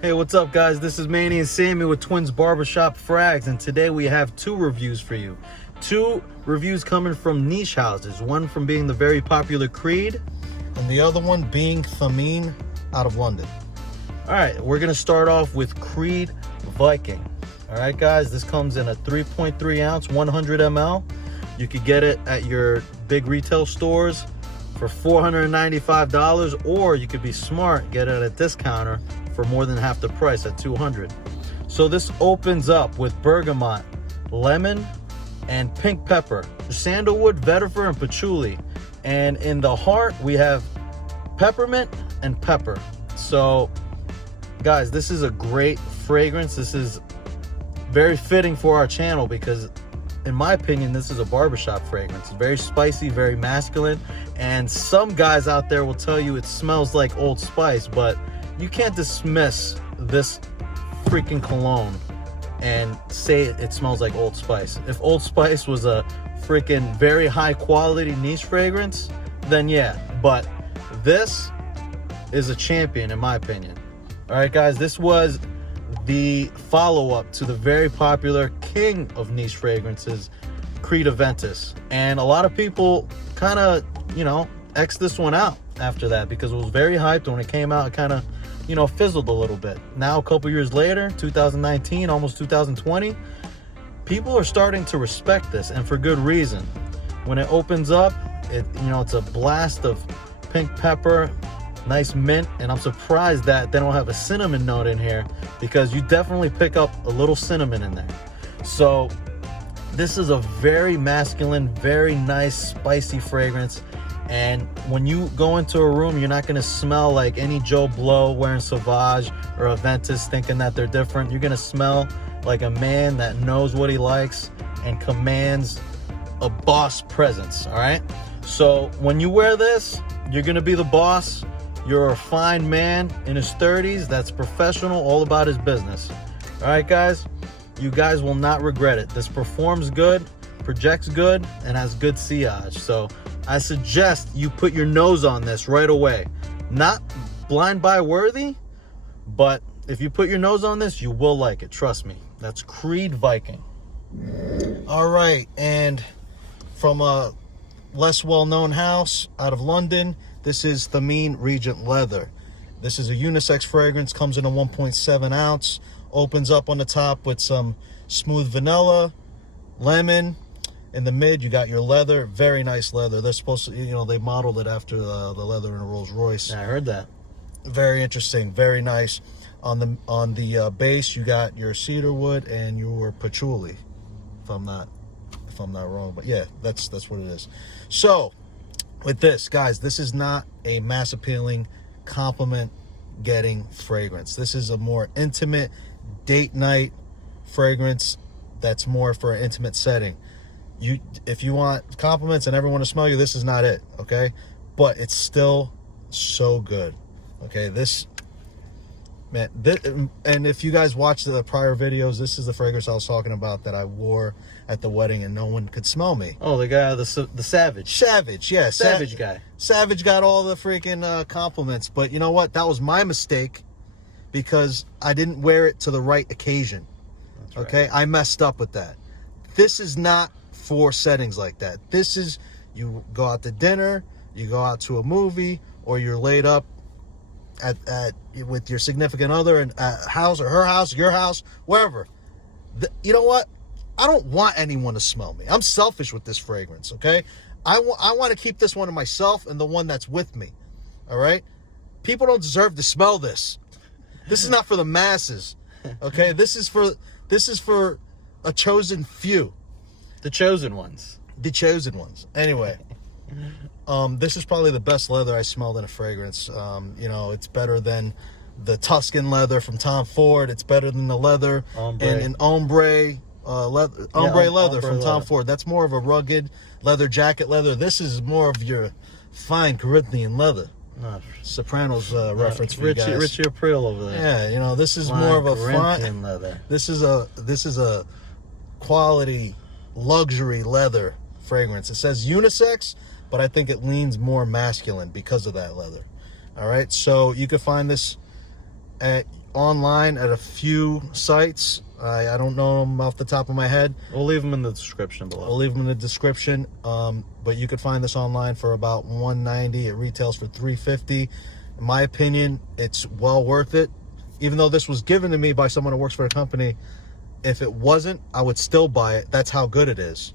Hey, what's up, guys? This is Manny and Sammy with Twins Barbershop Frags, and today we have two reviews for you. Two reviews coming from niche houses, one from being the very popular Creed, and the other one being Thameen out of London. All right, we're going to start off with Creed Viking. All right, guys, this comes in a 3.3 ounce, 100 ml. You could get it at your big retail stores for $495, or you could be smart, get it at a discounter for more than half the price at $200. So this opens up with bergamot, lemon, and pink pepper, sandalwood, vetiver, and patchouli. And in the heart, we have peppermint and pepper. So, guys, this is a great fragrance. This is very fitting for our channel because, in my opinion, this is a barbershop fragrance. It's very spicy, very masculine, and some guys out there will tell you it smells like Old Spice, but you can't dismiss this freaking cologne and say it smells like Old Spice. If Old Spice was a freaking very high quality niche fragrance, then yeah, but this is a champion in my opinion. All right, guys, this was the follow-up to the very popular king of niche fragrances, Creed Aventus. And a lot of people kind of, X this one out after that because it was very hyped. When it came out, it kind of, fizzled a little bit. Now, a couple years later, 2019, almost 2020, people are starting to respect this, and for good reason. When it opens up, it's a blast of pink pepper, nice mint, and I'm surprised that they don't have a cinnamon note in here because you definitely pick up a little cinnamon in there. So this is a very masculine, very nice, spicy fragrance. And when you go into a room, you're not going to smell like any Joe Blow wearing Sauvage or Aventus thinking that they're different. You're going to smell like a man that knows what he likes and commands a boss presence, all right? So when you wear this, you're going to be the boss. You're a fine man in his 30s that's professional, all about his business. All right, guys? You guys will not regret it. This performs good, projects good, and has good sillage. So I suggest you put your nose on this right away. Not blind buy worthy, but if you put your nose on this, you will like it. Trust me. That's Creed Viking. All right, and from a less well-known house out of London, this is Thameen Regent Leather. This is a unisex fragrance, comes in a 1.7 ounce, opens up on the top with some smooth vanilla, lemon. In the mid, you got your leather, very nice leather. They're supposed to, they modeled it after the leather in a Rolls Royce. Yeah, I heard that. Very interesting, very nice. On the base, you got your cedarwood and your patchouli, if I'm not wrong. But yeah, that's what it is. So with this, guys, this is not a mass appealing, compliment getting fragrance. This is a more intimate date night fragrance that's more for an intimate setting. If you want compliments and everyone to smell you, this is not it, okay? But it's still so good, okay? And if you guys watched the prior videos, this is the fragrance I was talking about that I wore at the wedding and no one could smell me. Oh, the guy, the Savage. Savage, yeah. Savage guy. Savage got all the freaking compliments. But you know what? That was my mistake because I didn't wear it to the right occasion. That's right. Okay? I messed up with that. This is not for settings like that. This is, you go out to dinner, you go out to a movie, or you're laid up with your significant other in a house or her house, your house, wherever. You know what? I don't want anyone to smell me. I'm selfish with this fragrance, okay? I want to keep this one to myself and the one that's with me, all right? People don't deserve to smell this. This is not for the masses, okay? This is for a chosen few. The chosen ones. The chosen ones. Anyway, this is probably the best leather I smelled in a fragrance. It's better than the Tuscan leather from Tom Ford. It's better than the leather in ombre leather from Tom Ford. That's more of a rugged leather jacket leather. This is more of your fine Corinthian leather. Sopranos reference for you guys. Richie April over there. Yeah, this is more of a fine leather. This is a quality luxury leather fragrance. It says unisex, but I think it leans more masculine because of that leather. All right, so you can find this at online at a few sites. I don't know them off the top of my head. We'll leave them in the description below. I'll leave them in the description. But you could find this online for about $190. It retails for $350. In my opinion, it's well worth it. Even though this was given to me by someone who works for a company, if it wasn't, I would still buy it. That's how good it is.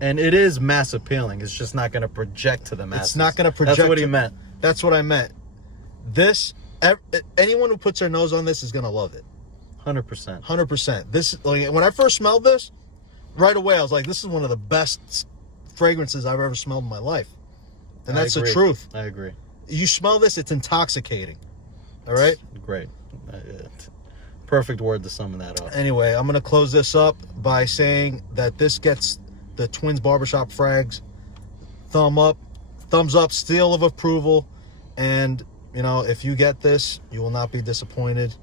And it is mass appealing. It's just not going to project to the masses. It's not going to project. That's what he meant. That's what I meant. This, anyone who puts their nose on this is going to love it. 100%. 100%. This, like, when I first smelled this, right away I was like, this is one of the best fragrances I've ever smelled in my life. And that's the truth. I agree. You smell this, it's intoxicating. All right? Great. Perfect word to sum that up. Anyway, I'm going to close this up by saying that this gets the Twins Barbershop Frags thumbs up, seal of approval. And, you know, if you get this, you will not be disappointed.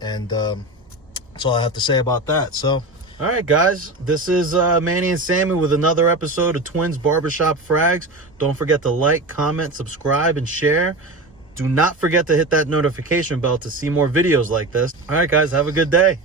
And that's all I have to say about that. So, all right, guys, this is Manny and Sammy with another episode of Twins Barbershop Frags. Don't forget to like, comment, subscribe, and share. Do not forget to hit that notification bell to see more videos like this. All right, guys, have a good day.